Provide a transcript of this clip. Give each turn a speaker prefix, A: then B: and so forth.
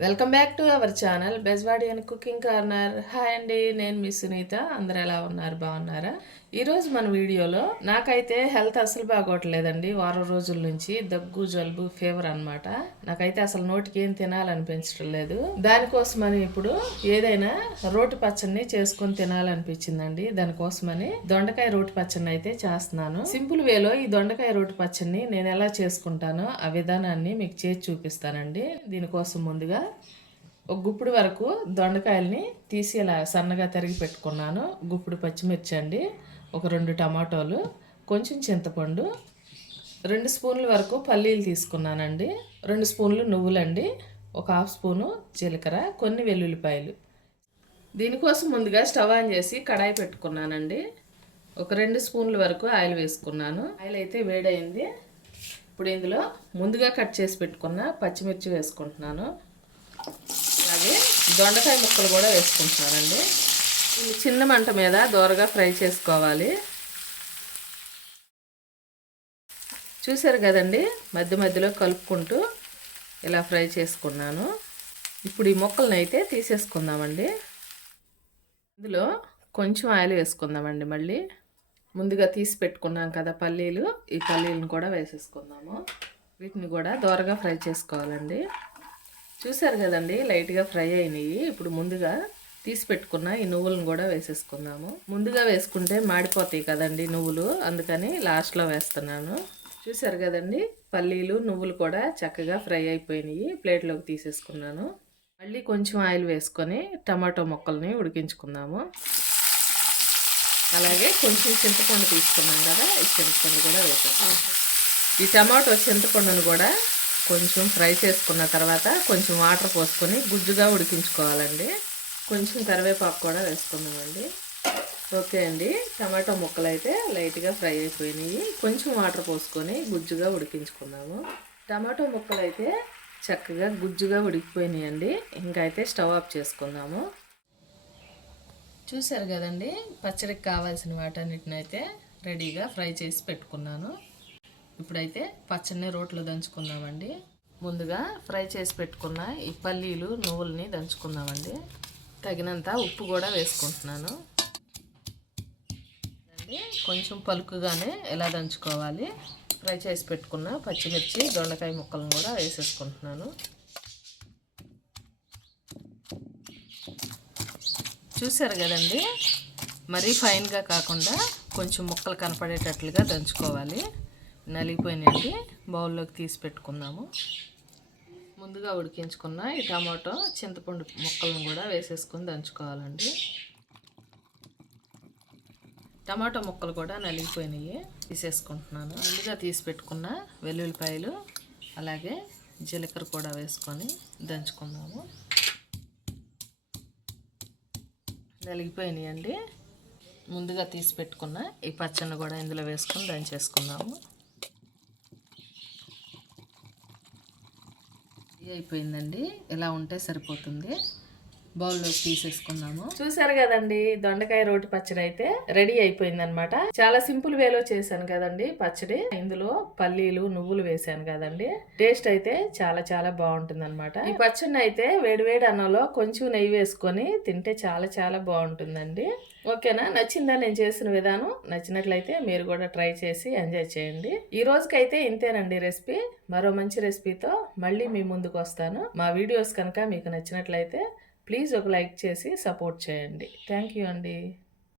A: Welcome back to our channel Bezwadi and cooking corner. Hi అండి నేను మీ సునీత. అందరు ఎలా ఉన్నారు? బాగున్నారా? ఈరోజు మన వీడియోలో నాకైతే హెల్త్ అసలు బాగోట్లేదండి. వారం రోజుల నుంచి దగ్గు జలుబు ఫీవర్ అన్నమాట. నాకైతే అసలు నోటికి ఏం తినాలనిపించడం లేదు. దానికోసమని ఇప్పుడు ఏదైనా రోటి పచ్చడిని చేసుకొని తినాలనిపించిందండి. దానికోసమని దొండకాయ రోటి పచ్చడిని అయితే చేస్తున్నాను. సింపుల్ వేలో ఈ దొండకాయ రోటి పచ్చడిని నేను ఎలా చేసుకుంటానో ఆ విధానాన్ని మీకు చేసి చూపిస్తానండి. దీనికోసం ముందుగా ఒక గుప్పుడు వరకు దొండకాయల్ని తీసి ఇలా సన్నగా తరిగి పెట్టుకున్నాను. గుప్పుడు పచ్చిమిర్చి అండి ఒక రెండు టమాటోలు కొంచెం చింతపండు రెండు స్పూన్ల వరకు పల్లీలు తీసుకున్నానండి. రెండు స్పూన్లు నువ్వులండి ఒక హాఫ్ స్పూను జీలకర్ర కొన్ని వెల్లుల్లిపాయలు. దీనికోసం ముందుగా స్టవ్ ఆన్ చేసి కడాయి పెట్టుకున్నానండి. ఒక రెండు స్పూన్ల వరకు ఆయిల్ వేసుకున్నాను. ఆయిల్ అయితే వేడైంది. ఇప్పుడు ఇందులో ముందుగా కట్ చేసి పెట్టుకున్న పచ్చిమిర్చి వేసుకుంటున్నాను. అలాగే దొండకాయ ముక్కలు కూడా వేసుకుంటున్నానండి. చిన్న మంట మీద దూరగా ఫ్రై చేసుకోవాలి. చూసారు కదండి? మధ్య మధ్యలో కలుపుకుంటూ ఇలా ఫ్రై చేసుకున్నాను. ఇప్పుడు ఈ మొక్కలను అయితే తీసేసుకుందామండి. ఇందులో కొంచెం ఆయిల్ వేసుకుందామండి మళ్ళీ. ముందుగా తీసి పెట్టుకున్నాం కదా పల్లీలు. ఈ పల్లీలను కూడా వేసేసుకుందాము. వీటిని కూడా దోరగా ఫ్రై చేసుకోవాలండి. చూసారు కదండి? లైట్గా ఫ్రై అయినాయి. ఇప్పుడు ముందుగా తీసి పెట్టుకున్న ఈ నువ్వులను కూడా వేసేసుకుందాము. ముందుగా వేసుకుంటే మాడిపోతాయి కదండి నువ్వులు. అందుకని లాస్ట్లో వేస్తున్నాను. చూసారు కదండి? పల్లీలు నువ్వులు కూడా చక్కగా ఫ్రై అయిపోయినాయి. ప్లేట్లోకి తీసేసుకున్నాను. మళ్ళీ కొంచెం ఆయిల్ వేసుకొని టమాటో ముక్కల్ని ఉడికించుకుందాము. అలాగే కొంచెం చింతపండు తీసుకున్నాం కదా ఈ చింతపండు కూడా వేసేస్తాం ఈ టమాటో చింతపండును కూడా కొంచెం ఫ్రై చేసుకున్న తర్వాత కొంచెం వాటర్ పోసుకొని గుజ్జుగా ఉడికించుకోవాలండి. కొంచెం కరివేపాకు కూడా వేసుకుందామండి. ఓకే అండి. టమాటో ముక్కలు అయితే లైట్గా ఫ్రై అయిపోయినాయి. కొంచెం వాటర్ పోసుకొని గుజ్జుగా ఉడికించుకున్నాము టమాటో ముక్కలు అయితే చక్కగా గుజ్జుగా ఉడికిపోయినాయి అండి ఇంకా అయితే స్టవ్ ఆఫ్ చేసుకుందాము. చూసారు కదండి? పచ్చడికి కావాల్సిన వాటన్నిటిని అయితే రెడీగా ఫ్రై చేసి పెట్టుకున్నాను. ఇప్పుడైతే పచ్చడిని రోట్లో దంచుకుందామండి. ముందుగా ఫ్రై చేసి పెట్టుకున్న ఈ పల్లీలు నువ్వుల్ని దంచుకుందామండి. తగినంత ఉప్పు కూడా వేసుకుంటున్నాను. కొంచెం పలుకుగానే ఎలా దంచుకోవాలి? ఫ్రై చేసి పెట్టుకున్న పచ్చిమిర్చి దొండకాయ ముక్కలను కూడా వేసేసుకుంటున్నాను. చూసారు కదండి? మరీ ఫైన్గా కాకుండా కొంచెం ముక్కలు కనపడేటట్లుగా దంచుకోవాలి. నలిగిపోయినండి బౌల్లోకి తీసి పెట్టుకుందాము. ముందుగా ఉడికించుకున్న ఈ టమాటో చింతపండు ముక్కలను కూడా వేసేసుకొని దంచుకోవాలండి. టమాటో ముక్కలు కూడా నలిగిపోయినాయి. తీసేసుకుంటున్నాను. ముందుగా తీసి పెట్టుకున్న వెల్లుల్లిపాయలు అలాగే జీలకర్ర కూడా వేసుకొని దంచుకుందాము. నలిగిపోయినాయండి. ముందుగా తీసి పెట్టుకున్న ఈ పచ్చని కూడా ఇందులో వేసుకొని దంచేసుకుందాము. అయిపోయిందండి. ఇలా ఉంటే సరిపోతుంది. బౌల్లో తీసేసుకున్నాము చూసారు కదండి దొండకాయ రోటి పచ్చడి అయితే రెడీ అయిపోయింది అనమాట చాలా సింపుల్ వేలో చేశాను కదండి పచ్చడి. ఇందులో పల్లీలు నువ్వులు వేసాను కదండి. టేస్ట్ అయితే చాలా చాలా బాగుంటుంది అనమాట ఈ పచ్చడిని అయితే వేడివేడి అన్నంలో కొంచెం నెయ్యి వేసుకొని తింటే చాలా చాలా బాగుంటుందండి. ఓకేనా? నచ్చిందా నేను చేసిన విధానం? నచ్చినట్లయితే మీరు కూడా ట్రై చేసి ఎంజాయ్ చేయండి. ఈ రోజుకైతే ఇంతేనండి రెసిపీ. మరో మంచి రెసిపీతో మళ్ళీ మీ ముందుకు వస్తాను. మా వీడియోస్ కనుక మీకు నచ్చినట్లయితే ప్లీజ్ ఒక లైక్ చేసి సపోర్ట్ చేయండి. థ్యాంక్ యూ అండి.